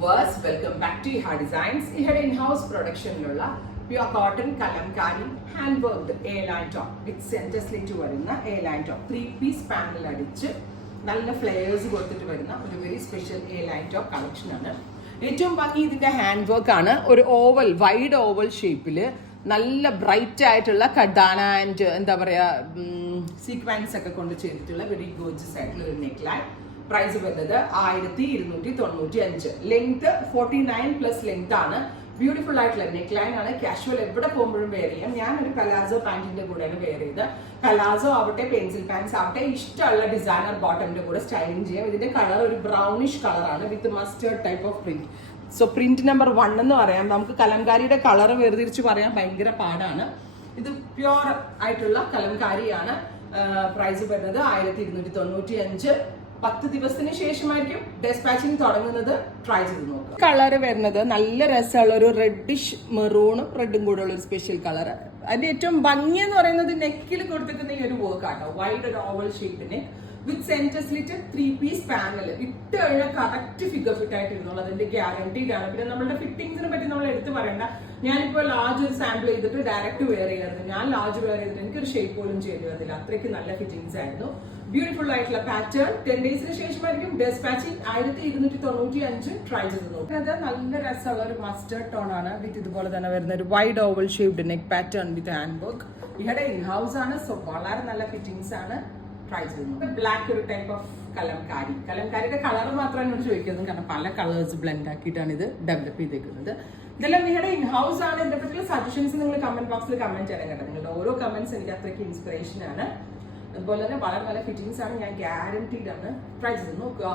Welcome back to Iha designs. ഇഹയുടെ in house പ്രൊഡക്ഷനിലുള്ള pure cotton kalamkari hand worked A line top with centre slit വരുന്ന A line top 3-piece panel അടിച്ച് നല്ല flares കൊടുത്തിട്ട് വരുന്ന ഒരു very special A line top collection ആണ്. ഏറ്റവും ഭംഗി ഇതിന്റെ ഹാൻഡ് വർക്ക് ആണ്. ഒരു ഓവൽ വൈഡ് ഓവൽ ഷേപ്പിൽ നല്ല ബ്രൈറ്റ് ആയിട്ടുള്ള കഡാന ആൻഡ് എന്താ പറയാ സീക്വൻസ് ഒക്കെ കൊണ്ട് ചെയ്തിട്ടുള്ള വെരി ഗോർജിയസ് ആയിട്ടുള്ള ഒരു നെക്ക് ലൈൻ. പ്രൈസ് വരുന്നത് 1295. ലെങ്ത് 49+ ലെങ്ത് ആണ്. ബ്യൂട്ടിഫുൾ ആയിട്ടുള്ള നെക്ക് ലൈൻ ആണ്. കാഷ്വൽ എവിടെ പോകുമ്പോഴും വെയർ ചെയ്യാം. ഞാനൊരു പലാസോ പാന്റിന്റെ കൂടെയാണ് വെയർ ചെയ്ത്. പലാസോ ആവട്ടെ പെൻസിൽ പാൻസ് ആവട്ടെ ഇഷ്ടമുള്ള ഡിസൈനർ ബോട്ടമിന്റെ കൂടെ സ്റ്റൈലിംഗ് ചെയ്യാം. ഇതിന്റെ കളർ ഒരു ബ്രൗണിഷ് കളറാണ് വിത്ത് mustard type of print. So print number 1 എന്ന് പറയാം. നമുക്ക് കലംകാരിയുടെ കളർ വേർതിരിച്ച് പറയാൻ ഭയങ്കര പാടാണ്. ഇത് പ്യുവർ ആയിട്ടുള്ള കലംകാരിയാണ്. പ്രൈസ് വരുന്നത് 1295. 10 ദിവസത്തിന് ശേഷമായിരിക്കും ഡെസ്പാച്ചിങ് തുടങ്ങുന്നത്. ട്രൈ ചെയ്ത് നോക്കുക. കളർ വരുന്നത് നല്ല രസമുള്ള ഒരു റെഡിഷ് മെറൂണും റെഡും കൂടെ ഉള്ള ഒരു സ്പെഷ്യൽ കളർ. അതിന്റെ ഏറ്റവും ഭംഗി എന്ന് പറയുന്നത് നെക്കിൽ കൊടുത്തിരിക്കുന്ന ഈ ഒരു വർക്ക് ആട്ടോ. വൈഡ് ഒരു ഓവൽ ഷേപ്പിന് with centre slit 3-piece panel ഇട്ട് കഴിഞ്ഞാൽ കറക്റ്റ് ഫിഗർ ഫിറ്റ് ആയിട്ട് ഇരുന്നുള്ളൂ. അതിന്റെ ഗ്യാരണ്ടീഡ് ആണ്. പിന്നെ നമ്മുടെ ഫിറ്റിംഗ്സിനെ പറ്റി നമ്മൾ എടുത്ത് പറയണ്ട. ഞാനിപ്പോൾ ലാർജ് ഒരു സാമ്പിൾ ചെയ്തിട്ട് ഡയറക്റ്റ് വെയർ ചെയ്യായിരുന്നു. ഞാൻ ലാർജ് വെയർ ചെയ്തിട്ട് എനിക്കൊരു ഷേപ്പ് പോലും ചെയ്തു വന്നില്ല. അത്രയ്ക്ക് നല്ല ഫിറ്റിംഗ്സ് ആയിരുന്നു. ബ്യൂട്ടിഫുൾ ആയിട്ടുള്ള പാറ്റേൺ. 10 ഡേയ്സിന് ശേഷമായിരിക്കും ഡെസ്പാച്ചിങ്. 1295. ട്രൈ ചെയ്ത് നോക്കും. അത് നല്ല രസമുള്ള ഒരു മസ്റ്റേർഡ് ടോൺ ആണ്. വിത്ത് ഇതുപോലെ തന്നെ വരുന്ന ഒരു wide oval shaped neck pattern വിത്ത് ഹാൻഡ് വർക്ക്. ഇവിടെ ഇൻഹൗസ് ആണ്. സോ വളരെ നല്ല ഫിറ്റിംഗ്സ് ആണ്. ട്രൈ ചെയ്യുന്നു. ബ്ലാക്ക് ഒരു ടൈപ്പ് ഓഫ് കലംകാരി. കലംകാരിയുടെ കളർ മാത്രമാണ് എന്നോട് ചോദിക്കുന്നത്. കാരണം പല കളേഴ്സ് ബ്ലെൻഡ് ആക്കിയിട്ടാണ് ഇത് ഡെവലപ്പ് ചെയ്തേക്കുന്നത്. ഇതെല്ലാം നിങ്ങളുടെ ഇൻഹൗസ് ആണ്. ഇതിനെ പറ്റിയുള്ള സജഷൻസ് നിങ്ങൾ കമന്റ് ബോക്സിൽ കമന്റ് ചെയ്യാൻ കേട്ടോ. നിങ്ങളുടെ ഓരോ കമന്റ്സ് എനിക്ക് അത്രയ്ക്ക് ഇൻസ്പിറേഷൻ ആണ്. അതുപോലെ തന്നെ വളരെ നല്ല ഫിറ്റിംഗ്സ് ആണ്. ഞാൻ ഗ്യാരണ്ടീഡ് ആണ്. ട്രൈ ചെയ്ത് നോക്കുക.